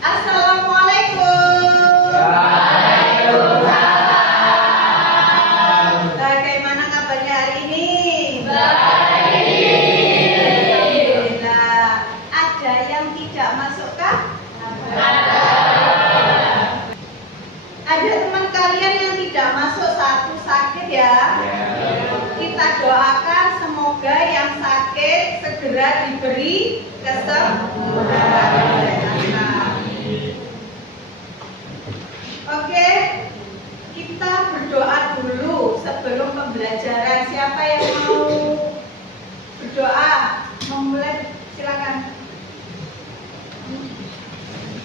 Assalamualaikum. Waalaikumsalam. Bagaimana kabarnya hari ini? Baik. Alhamdulillah. Ada yang tidak masukkah? Ada teman kalian yang tidak masuk, satu sakit ya? Kita doakan semoga yang sakit segera diberi kesembuhan. Oke, kita berdoa dulu sebelum pembelajaran. Siapa yang mau berdoa? Memulai, silakan.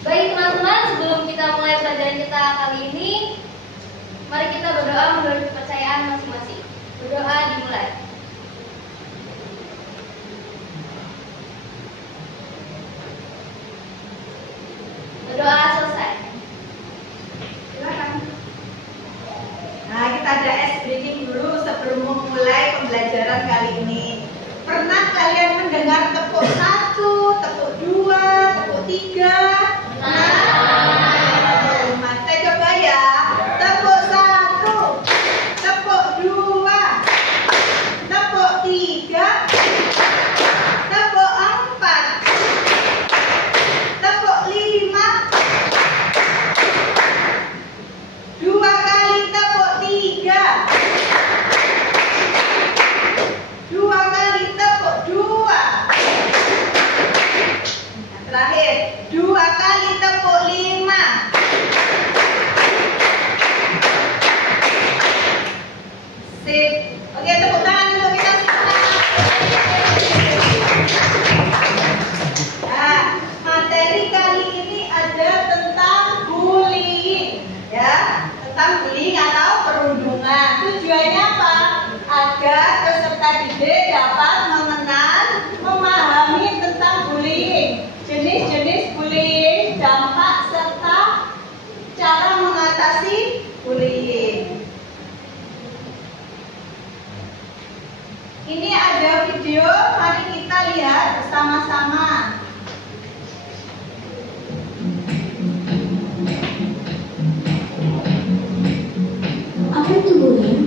Baik teman-teman, sebelum kita mulai pelajaran kita kali ini, mari kita berdoa menurut kepercayaan masing-masing. Berdoa dimulai. Berdoa selesai. Silakan. Nah, kita ada ice breaking dulu sebelum memulai pembelajaran kali ini. Pernah kalian mendengar tepuk 1, tepuk 2, tepuk 3? Nah, saya coba ya. Tepuk 1, tepuk 2, tepuk 3, tepuk 4, tepuk 5. 2 kali tepuk 3. 2 kali tepuk 2. Terakhir, 2 kali tepuk 5. Sip. Oke, tepuk tangan untuk kita semua. Nah, materi kali ini ada tentang bullying, ya, tentang bullying atau perundungan. Tujuannya apa? Agar peserta didik dapat mengenal, memahami tentang bullying, jenis-jenis bullying, dampak serta cara mengatasi bullying. Ini ada video, mari kita lihat bersama-sama. Apa itu bullying?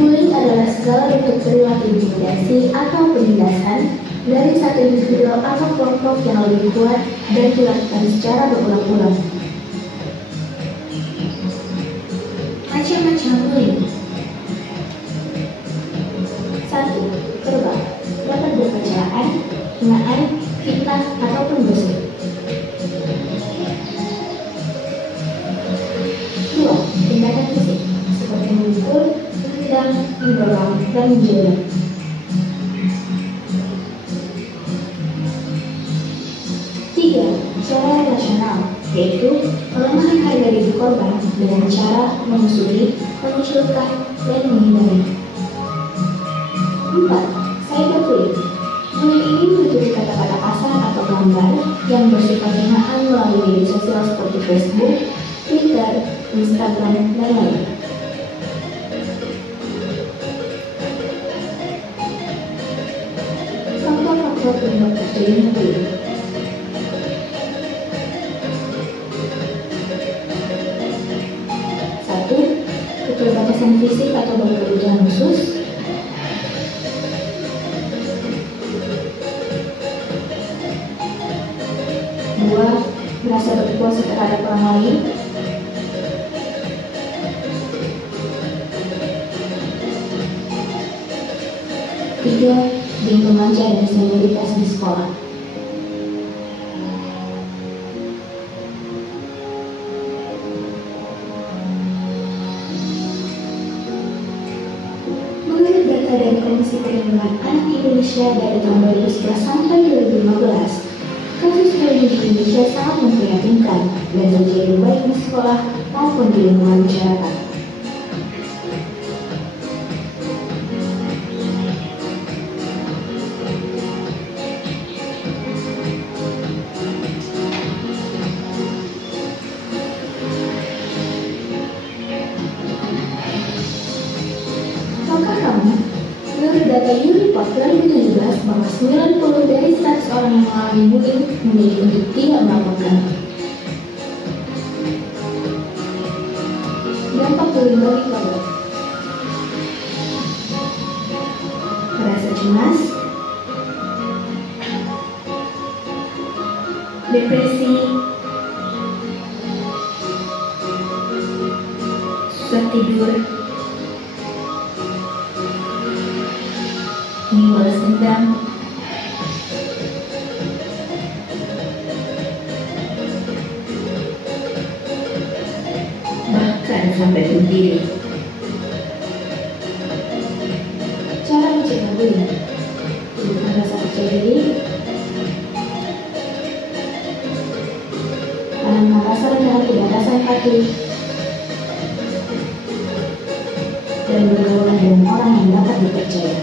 Bullying adalah segala bentuk perilaku intimidasi atau penindasan dari satu individu atau kelompok yang lebih kuat dan dilakukan secara berulang-ulang. Macam-macam bullying. 1. Verbal, dapat berupa celaan, hinaan, fitnah, ataupun gosip. 2. Tindakan fisik, seperti memukul, menendang, mendorong, dan menjerat. 3. Cara relasional, yaitu pelemahan harga diri korban dengan cara memusuhi, mengucilkan, dan menghindari. 4. Cyberbullying. Bullying ini meliputi kata-kata kasar atau gambar yang bersifat hinaan melalui media sosial seperti Facebook, Twitter, Instagram, dan lain. Faktor-faktor penyebab terjadinya bullying. 1. Keterbatasan fisik atau berkebutuhan khusus. 2. Merasa berkuasa terhadap orang lain. 3. Geng remaja dan senioritas di sekolah. Menurut data dari Komisi Perlindungan Anak Indonesia dari tahun 2011 sampai 2015, kasus bullying di Indonesia sangat memprihatinkan dan terjadi baik di sekolah maupun di lingkungan masyarakat. Tahukah kamu, menurut data Uniport 2017 bahwa 90% seseorang yang mengalami bullying memilih untuk tidak melaporkan. Dampak bullying bagi korban: merasa cemas, depresi, susah tidur, ingin balas dendam, bahkan sampai bunuh diri. Cara mencegah bullying: tumbuhkan rasa percaya diri, tanamkan rasa rendah hati dan rasa empati, dan bergaul dengan orang yang dapat dipercaya.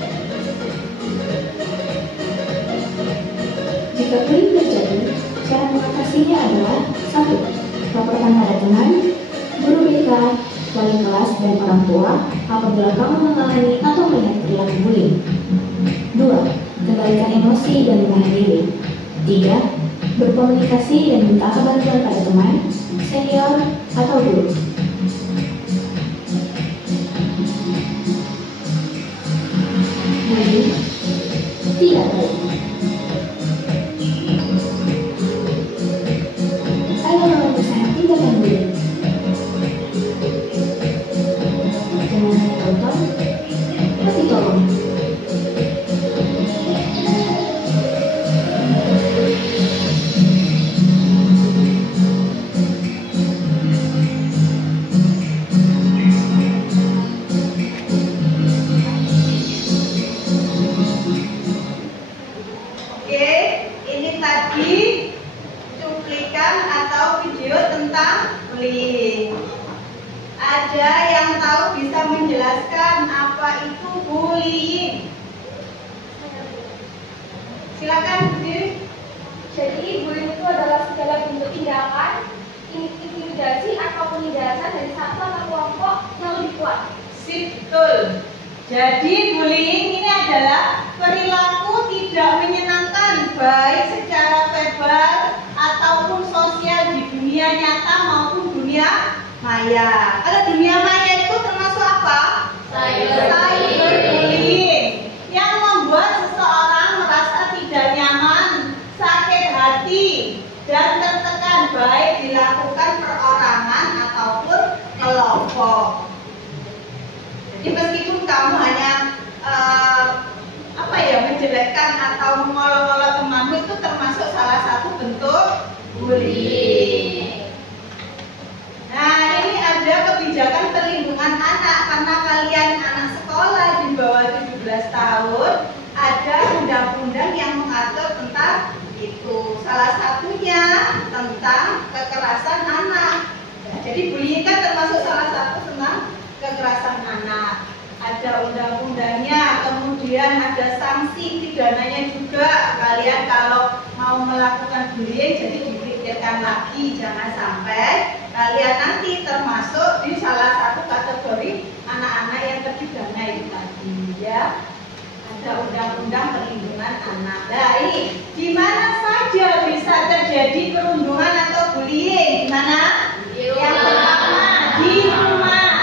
Jika bullying terjadi, cara mengatasinya adalah 1. Laporkan pada teman, guru BK, wali kelas, dan orang tua apabila kamu mengalami atau melihat perilaku bullying. 2. Kendalikan emosi dan menahan diri. 3. Berkomunikasi dan minta bantuan pada teman, senior, atau guru. Bullying tidak baik. Ayo lawan bersama tindakan bullying. Jangan hanya tonton, tapi tolong. Oke, ini tadi cuplikan atau video tentang bullying. Ada yang tahu bisa menjelaskan apa itu bullying? Silakan, Budi. Jadi bullying itu adalah segala bentuk tindakan, intimidasi atau penindasan dari satu atau kelompok yang lebih kuat. Sip, betul. Jadi bullying ini adalah perilaku tidak menyenangkan baik secara verbal ataupun sosial di dunia nyata maupun dunia maya. Kalau dunia maya itu termasuk apa? Cyberbullying, yang membuat seseorang merasa tidak nyaman, sakit hati, dan tertekan baik dilakukan perorangan ataupun kelompok. Jadi meskipun kamu hanya menjelekkan atau mengolok-olok temanmu, itu termasuk salah satu bentuk bullying. Nah, ini ada kebijakan perlindungan anak karena kalian anak sekolah di bawah 17 tahun, ada undang-undang yang mengatur tentang itu. Salah satunya tentang kekerasan anak. Jadi bullying kan termasuk salah satu tentang kekerasan anak. Ada undang-undangnya, kemudian ada sanksi pidananya juga. Kalian kalau mau melakukan bullying, jadi dipikirkan lagi, jangan sampai kalian nanti termasuk di salah satu kategori anak-anak yang terpidana itu tadi, ya. Ada undang-undang perlindungan anak. Baik, di mana saja bisa terjadi perundungan atau bullying? Di mana? Yang pertama di rumah.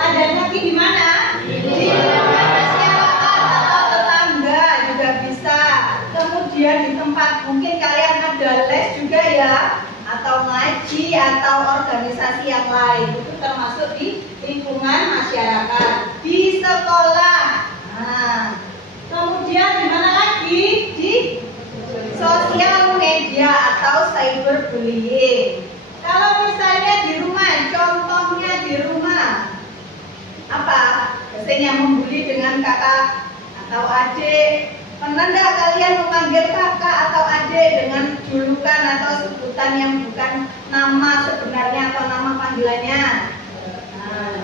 Ada lagi di mana? Di lingkungan masyarakat atau tetangga juga bisa. Kemudian di tempat mungkin kalian ada les juga ya, atau ngaji atau organisasi yang lain, itu termasuk di lingkungan masyarakat. Di sekolah. Nah, kemudian di mana lagi? Di sosial media atau cyberbullying. Kalau misalnya di rumah, contohnya di rumah, apa? Biasanya membuli dengan kakak atau adik. Pernah nggak kalian memanggil kakak atau adik dengan julukan atau sebutan yang bukan nama sebenarnya atau nama panggilannya? Nah,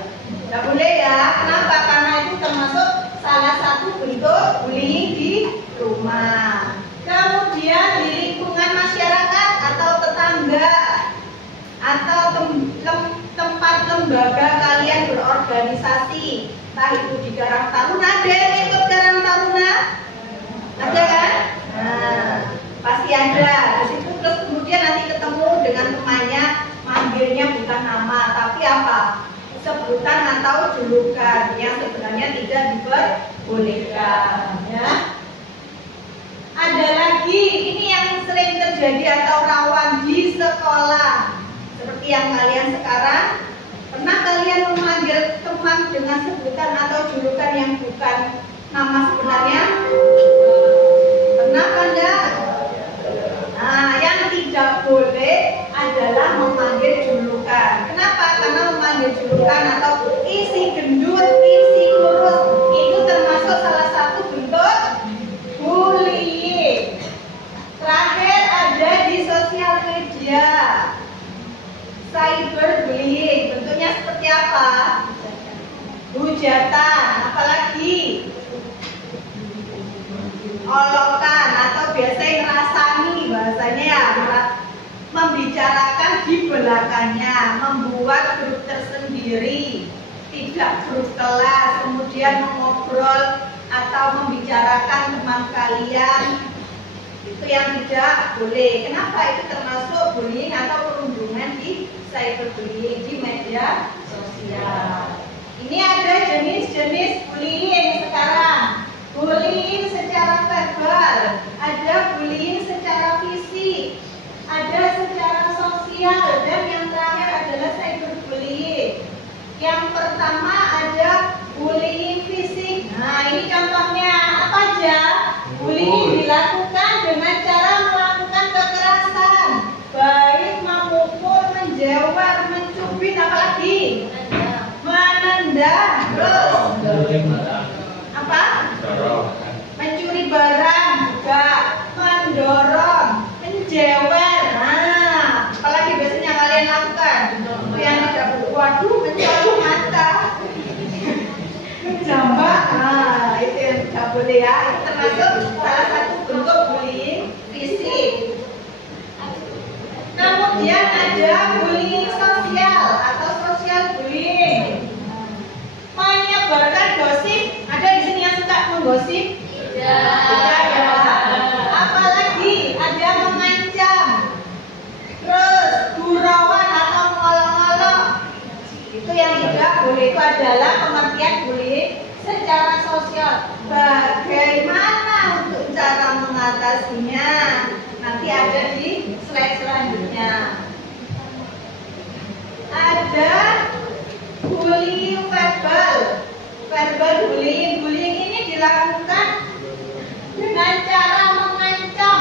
nggak boleh ya. Kenapa? Karena itu termasuk salah satu bentuk bullying di rumah. Kemudian di lingkungan masyarakat atau tetangga atau tempat lembaga kalian berorganisasi, entah itu di Karang Taruna. Ada yang ikut Karang Taruna? Ada kan? Nah, diperbolehkan, ya. Ada lagi, ini yang sering terjadi atau rawan di sekolah. Seperti yang kalian sekarang, pernah kalian memanggil teman dengan sebutan atau julukan yang bukan nama sebenarnya? Pernah kan enggak? Nah, yang tidak boleh adalah memanggil julukan. Kenapa? Karena memanggil julukan atau isi gendut, isi kurus, itu termasuk salah satu bentuk bullying. Terakhir ada di sosial media, cyberbullying. Bentuknya seperti apa? Hujatan, apalagi olokan atau biasanya ngerasani bahasanya ya, membicarakan di belakangnya, membuat grup tersendiri, tidak grup kelas, kemudian mengobrol atau membicarakan teman kalian. Itu yang tidak boleh. Kenapa? Itu termasuk bullying atau perundungan di cyberbullying di media sosial. Ini ada jenis-jenis bullying sekarang. Bullying secara verbal, ada bullying secara fisik, ada secara sosial, dan yang terakhir adalah cyberbullying. Yang pertama ada bullying fisik. Nah, ini contohnya apa aja? Bullying dilakukan dengan cara melakukan kekerasan, baik memukul, menjewer, mencubit, apalagi menendang, terus apa? Mencuri barang juga, mendorong, menjewer. Nah, apalagi biasanya kalian lakukan? Yang tidak waduh, mencolok mata, menjambak. Nah, itu yang tidak boleh ya. Itu termasuk salah satu bentuk bullying fisik. Kemudian ada bullying sosial atau social bullying. Menyebarkan gosip. Ada di sini yang suka menggosip? Tidak ya. Apalagi ada mengancam, terus gurauan atau ngolok-ngolok. Itu yang tidak boleh. Itu adalah pengertian bullying secara sosial. Bagaimana untuk cara mengatasinya? Nanti ada di slide selanjutnya. Ada bullying verbal. Verbal bullying. Bullying ini dilakukan dengan cara mengancam,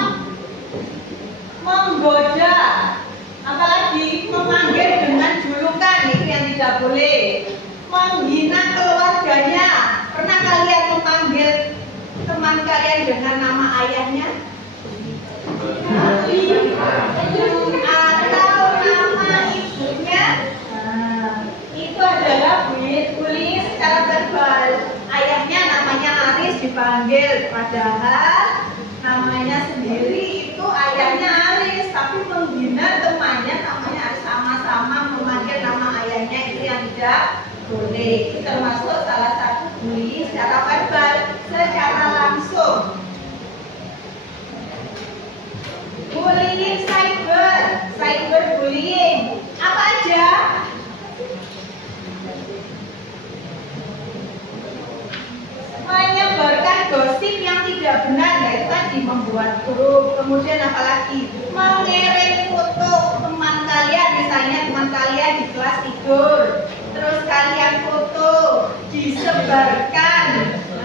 menggoda, apalagi memanggil dengan julukan. Itu yang tidak boleh. Menghina keluarganya. Pernah kalian memanggil teman kalian dengan nama ayahnya? Atau nama ibunya? Itu adalah bullying secara verbal. Ayahnya namanya Aris dipanggil, padahal namanya sendiri itu ayahnya Aris, tapi menghina temannya namanya Aris, sama-sama memanggil nama ayahnya. Itu yang tidak boleh. Itu termasuk salah satu bullying secara verbal. Secara langsung, bullying cyberbullying. Apa aja? Menyebarkan gosip yang tidak benar, yaitu tadi membuat grup. Kemudian apalagi mengirim foto teman kalian, misalnya teman kalian di kelas tidur, terus kalian foto disebarkan.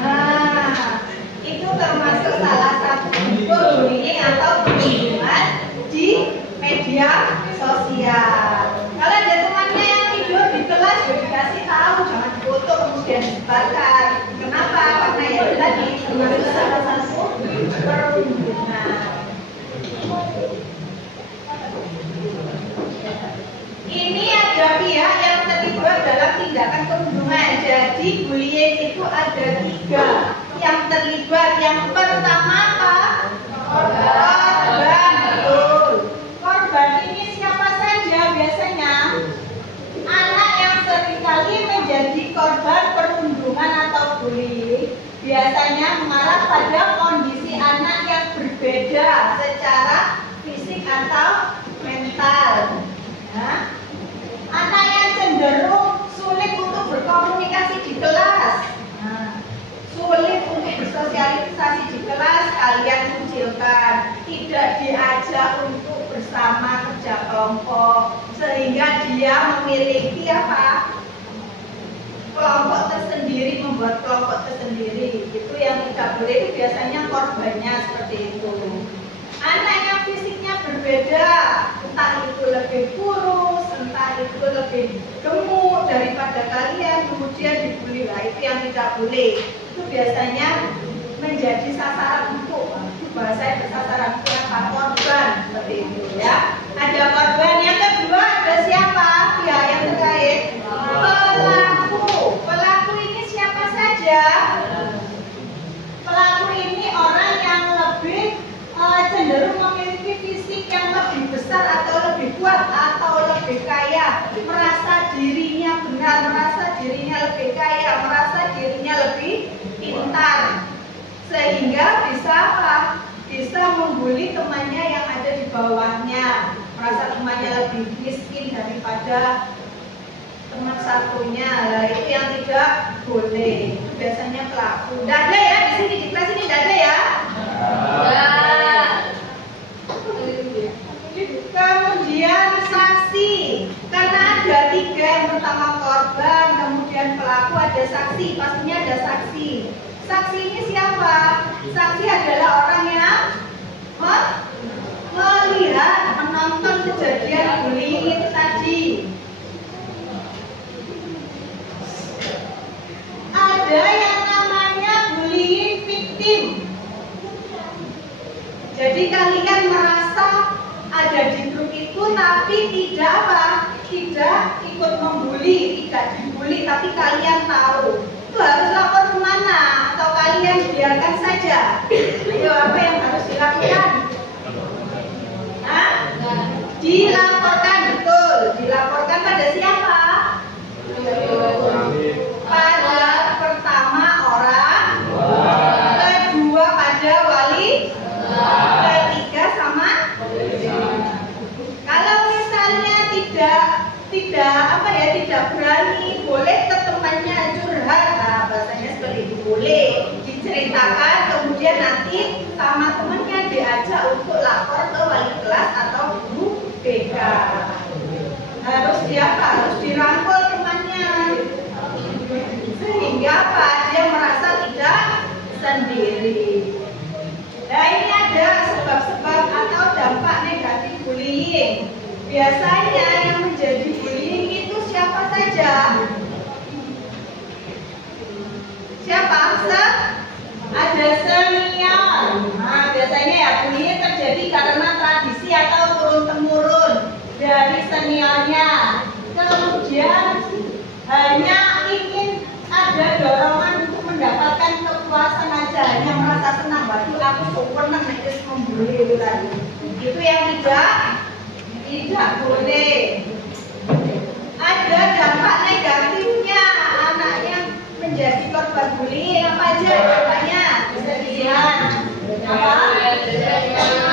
Nah, itu termasuk salah satu bentuk bullying atau perundungan di media sosial. Kalau ada temannya yang tidur di kelas, ya dikasih tahu jangan difoto kemudian disebarkan. Kenapa? Karena ya tadi termasuk salah satu perundungan. Ini ada pihak yang terlibat dalam tindakan perundungan. Jadi bullying itu ada 3 yang terlibat. Yang pertama apa? Korban. Betul. Korban ini siapa saja biasanya? Anak yang seringkali menjadi korban perundungan atau bullying biasanya mengarah pada kondisi anak yang berbeda secara fisik atau mental. Ya. Anak yang cenderung sulit untuk berkomunikasi di kelas, sosialisasi di kelas kalian kucilkan, tidak diajak untuk bersama kerja kelompok, sehingga dia memiliki apa? Kelompok tersendiri, membuat kelompok tersendiri. Itu yang tidak boleh, itu biasanya korbannya seperti itu. Anak yang fisiknya berbeda, entah itu lebih kurus, entah itu lebih gemuk daripada kalian, kemudian dibully, lah itu yang tidak boleh. Itu biasanya menjadi sasaran empuk. Bahasa sasaran empuk apa? Korban, seperti itu ya. Ada korban. Yang kedua ada siapa? Pihak yang terkait. Pelaku. Pelaku ini siapa saja? Pelaku ini orang yang lebih cenderung memiliki fisik yang lebih besar atau lebih kuat atau lebih kaya, merasa dirinya benar, merasa dirinya lebih kaya, merasa dirinya lebih pintar, sehingga bisa apa? Bisa membuli temannya yang ada di bawahnya, merasa temannya lebih miskin daripada teman satunya. Lah itu yang tidak boleh. Itu biasanya pelaku. Tidak ada ya di sini, di kelas ini tidak ada ya. Kemudian saksi, karena ada tiga, yang pertama korban, kemudian pelaku, ada saksi, pastinya ada saksi. Saksi ini siapa? Saksi adalah orang yang melihat, menonton kejadian bullying itu tadi. Ada yang namanya bullying victim. Jadi kalian merasa ada di grup itu tapi tidak apa? Tidak ikut membuli, tidak dibully, tapi kalian tahu. Itu harus lapor kemana? Atau kalian biarkan saja? Ayo, apa yang harus dilakukan? Hah? Dilaporkan, betul. Dilaporkan pada siapa? Pada pertama orang, kedua pada wali, ketiga sama. Kalau misalnya tidak berani, boleh ke temannya curhat. Nah, bahasanya seperti itu, boleh diceritakan, kemudian nanti sama temannya diajak untuk lapor ke wali kelas atau guru BK. Harus harus dirangkul temannya, sehingga apa? Dia merasa tidak sendiri. Nah, ini ada sebab-sebab atau dampak negatif bullying. Biasanya yang menjadi bullying itu siapa saja? Siapa? Ada senior. Nah, biasanya ya bullying terjadi karena tradisi atau turun-temurun dari seniornya. Kemudian hanya ingin ada dorongan untuk mendapatkan kepuasan aja, hanya merasa senang, waduh aku sempurna harus membuli itu tadi. Itu yang tidak boleh. Ada dampak negatifnya anak yang menjadi korban bullying, apa aja dampaknya? Bisa dilihat apa?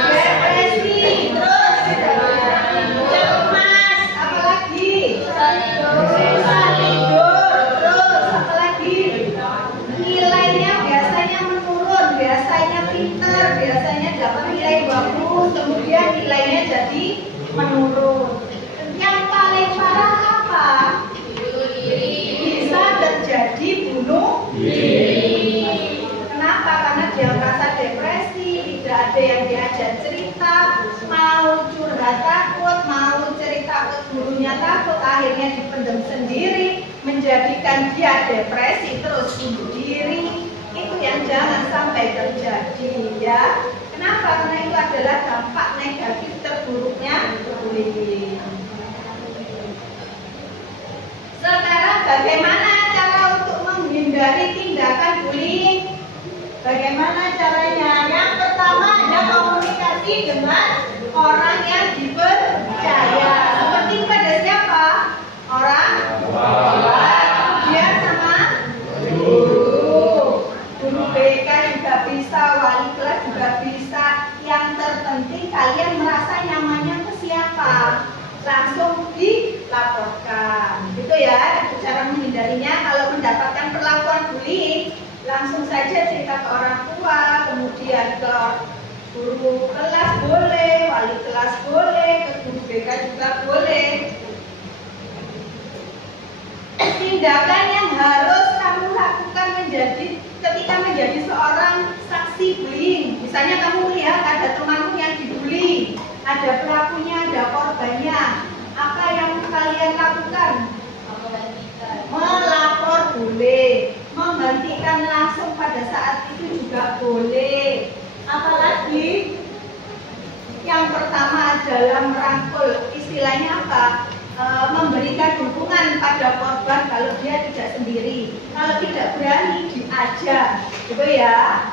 Depresi, terus cemas, apalagi susah tidur, terus apalagi nilainya biasanya menurun, biasanya pintar, biasanya dapat nilai bagus, kemudian nilainya jadi menurun. Yang paling parah apa? Bisa terjadi bunuh diri. Kenapa? Karena dia merasa depresi, tidak ada yang diajak cerita, mau curhat takut, mau cerita ke gurunya takut, akhirnya dipendam sendiri, menjadikan dia depresi terus bunuh diri. Itu yang jangan sampai terjadi ya. Kenapa? Karena itu adalah dampak negatif terburuknya bullying. Sekarang bagaimana cara untuk menghindari tindakan bullying? Bagaimana caranya? Yang pertama ada komunikasi dengan orang yang dipercaya. Seperti pada siapa? Orang tua. Dia sama guru. Guru BK juga bisa, wali kelas juga bisa. Yang terpenting kalian merasa nyamannya ke siapa? Langsung dilaporkan. Gitu ya, cara menghindarinya. Kalau mendapatkan perlakuan bullying, langsung saja cerita ke orang tua, kemudian ke guru kelas boleh, wali kelas boleh, ke guru BK juga boleh. Tindakan yang harus kamu lakukan ketika menjadi seorang saksi bullying. Misalnya kamu melihat ada temanmu yang dibully, ada pelakunya, ada korbannya. Apa yang kalian lakukan? Melapor boleh, menghentikan langsung pada saat itu juga boleh. Apalagi yang pertama adalah merangkul, istilahnya apa? Memberikan dukungan pada korban kalau dia tidak sendiri. Kalau tidak berani diajak, gitu ya.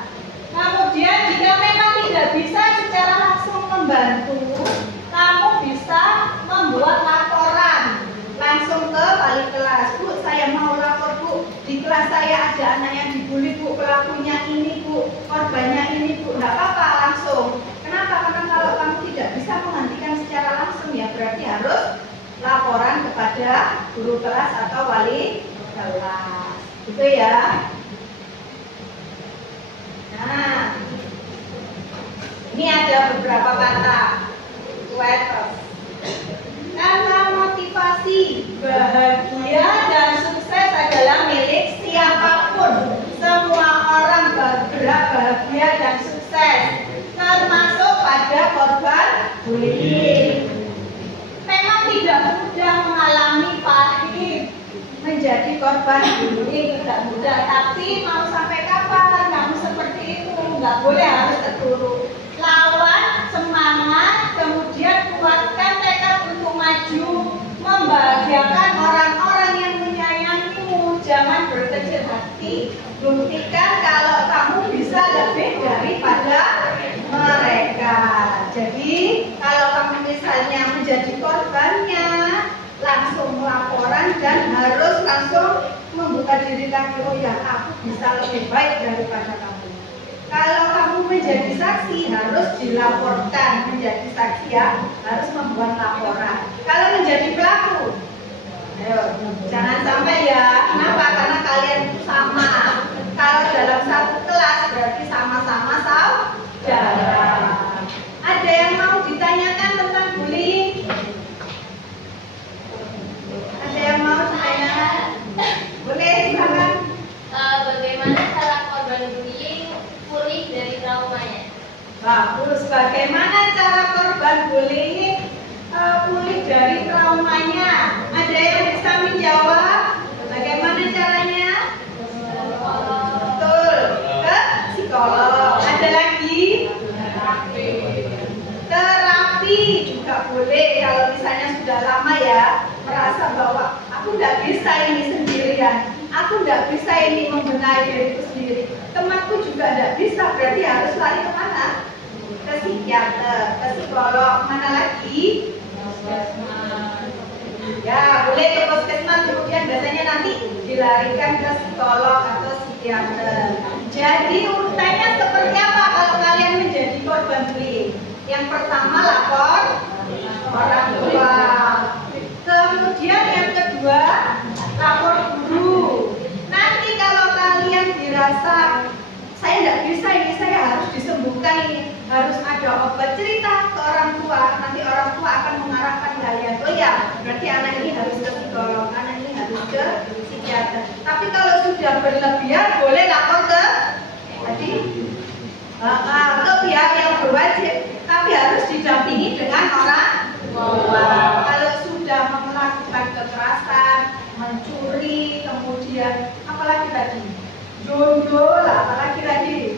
Kemudian jika memang tidak bisa secara langsung membantu, kamu bisa membuat laporan langsung ke wali kelas. Bu, saya mau lapor Bu, di kelas saya ada anak yang dibully Bu, pelakunya ini Bu, korbannya ini Bu. Nggak apa-apa langsung. Kenapa? Karena kalau kamu tidak bisa menghentikan secara langsung, ya berarti harus laporan kepada guru kelas atau wali kelas, gitu ya. Nah, ini ada beberapa kata sweater. Karena motivasi bahagia dan sukses adalah milik siapapun. Semua orang bergerak bahagia dan sukses, termasuk pada korban bullying. Memang tidak mudah mengalami pahit menjadi korban bullying, tidak mudah. Tapi mau sampai kapan kamu seperti itu? Nggak boleh, harus terpuruk. Lawan, semangat, kemudian kuatkan tekad untuk maju, membahagiakan orang-orang yang menyayangimu. Jangan berkecil hati. Buktikan kalau kamu bisa lebih daripada mereka. Jadi kalau kamu misalnya menjadi korbannya, langsung laporan dan harus langsung membuka diri lagi. Oh ya, aku bisa lebih baik daripada kamu. Kalau kamu menjadi saksi, harus dilaporkan. Menjadi saksi ya, harus membuat laporan. Kalau menjadi pelaku, ayo, jangan sampai ya. Kenapa? Karena kalian sama. Kalau dalam satu kelas berarti sama-sama saudara. Ada yang mau ditanyakan tentang bullying? Ada yang mau ditanyakan? Boleh, silakan. Bagaimana cara korban bullying pulih dari traumanya? Bagus. Bagaimana cara korban bullying pulih dari traumanya? Ada yang bisa menjawab? Bagaimana caranya? Betul. Ke psikolog. Ada lagi? Terapi juga boleh. Kalau misalnya sudah lama ya merasa bahwa aku nggak bisa ini sendirian, aku nggak bisa ini membenahi diriku sendiri, temanku juga nggak bisa, berarti harus lari kemana? Ke psikiater, ke psikolog. Mana lagi? Ya boleh ke puskesmas, kemudian biasanya nanti dilarikan ke psikolog atau psikiater. Jadi urutannya seperti apa kalau kalian menjadi korban bullying? Yang pertama lapor orang tua. Kemudian yang kedua lapor guru. Nanti kalau kalian dirasa saya tidak bisa ini, saya harus disembuhkan ini, harus ada obat, cerita ke orang tua. Nanti orang tua akan mengarahkan kalian. Oh ya, berarti anak ini harus ke psikolog, anak ini harus ke psikiater. Tapi kalau sudah berlebihan boleh lapor ke pihak yang berwajib, tapi harus didampingi dengan orang tua. Kalau sudah melakukan kekerasan, mencuri, kemudian apalagi tadi, jondol, apalagi tadi.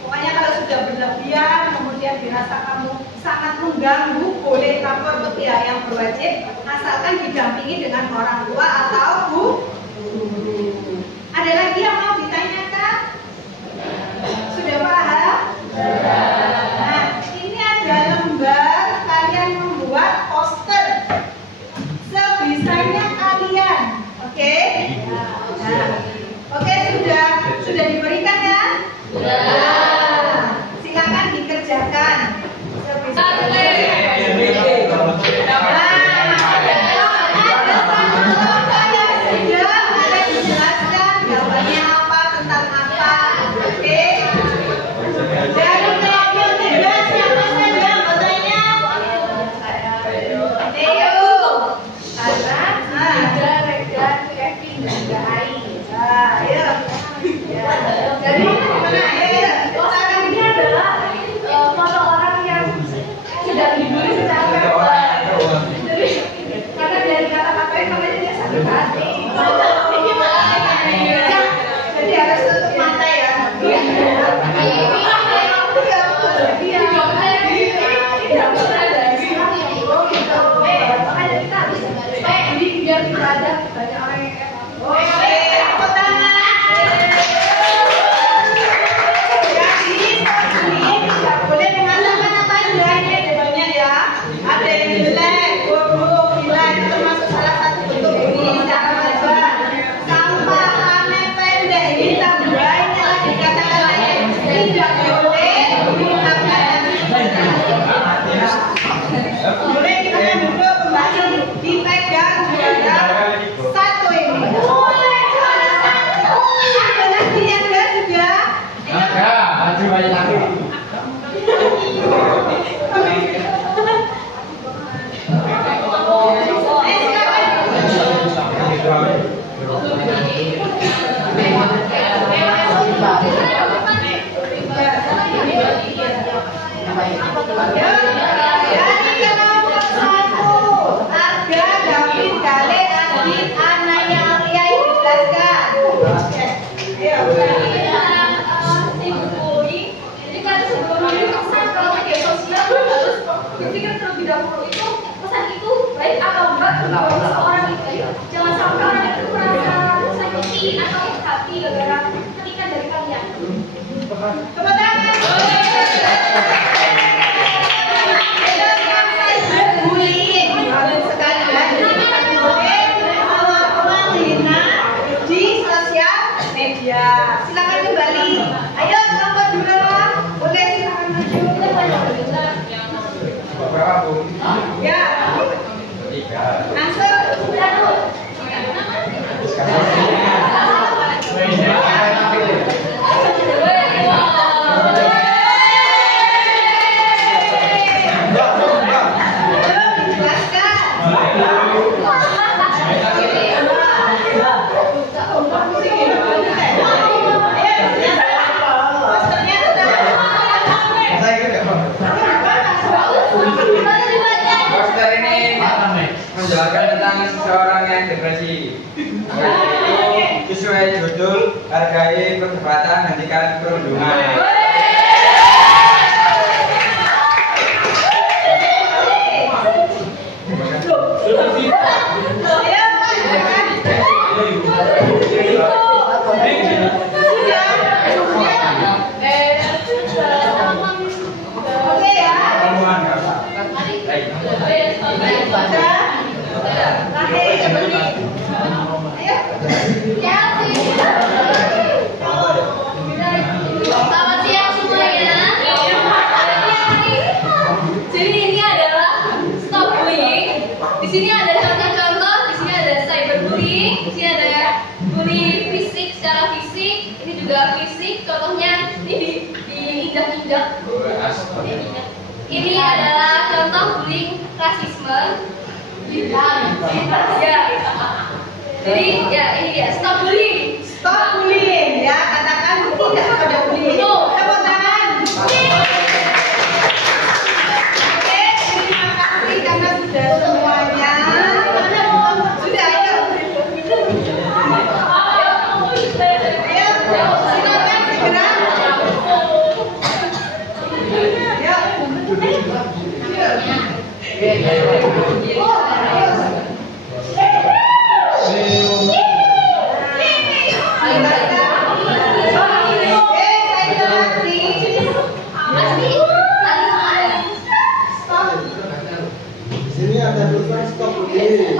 Pokoknya kalau sudah berlebihan, kemudian dirasa kamu sangat mengganggu, boleh lapor ke pihak yang berwajib, asalkan didampingi dengan orang tua atau guru. Ada lagi yang mau ditanyakan? Sudah paham? Nah, ini ada lembar, kalian membuat poster sebisanya kalian, oke? Nah, oke, sudah diberikan ya? Silakan dikerjakan sebisanya. Ada dijelaskan jawabannya apa? Jangan sampai orang itu merasa sakiti atau hati gara-gara ketikan dari kalian. Tepuk tangan. Bullying sekali lagi menghina di sosial media. Silakan kembali. Ayo nomor 2. Boleh silakan maju. Ya. Langsung. Menjelaskan tentang seseorang yang depresi. Sesuai judul, hargai perdebatan, hentikan perundungan. Selamat siang semuanya. Jadi ini adalah stop bullying. Di sini ada contoh-contoh. Di sini ada cyberbullying. Di sini ada bullying fisik secara fisik. Ini juga fisik. Contohnya ini diinjak-injak. Ini adalah contoh bullying rasisme. Ya. Jadi ya ini dia stop bullying. Stop bullying ya, katakan tidak pada bullying. Tepuk tangan. Oke, terima kasih karena sudah semuanya. Sudah, ayo. Ayo, silakan segera. Sini ada tulisan stop bullying.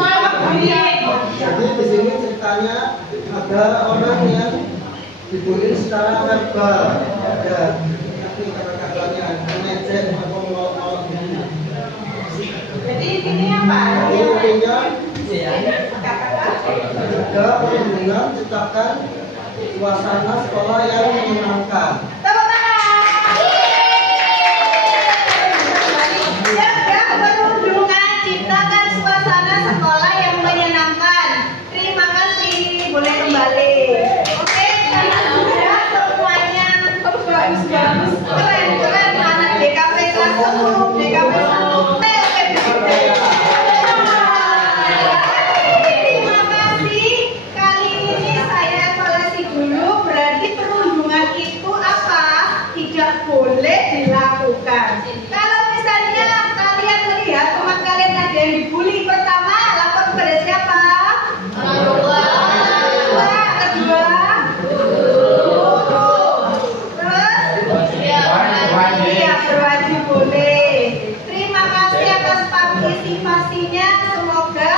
Jadi di sini ceritanya ada orang yang dibully secara verbal, ada tapi kata-katanya mengejek atau mau Jadi ini apa? Jadi intinya juga perundungan ciptakan suasana sekolah yang menyenangkan. Tepuk tangan. Jaga perundungan, ciptakan suasana sekolah yang menyenangkan. Terima kasih, boleh kembali. Oke, sudah semuanya bagus, keren. Anak DKP langsung, DKP Terima kasih. Kali ini saya evaluasi dulu. Berarti perundungan itu apa? Tidak boleh dilakukan. Kalau misalnya kalian melihat teman kalian ada yang dibully, pertama lapor kepada siapa? Kedua, berwajib boleh. Terima kasih atas partisipasinya. Semoga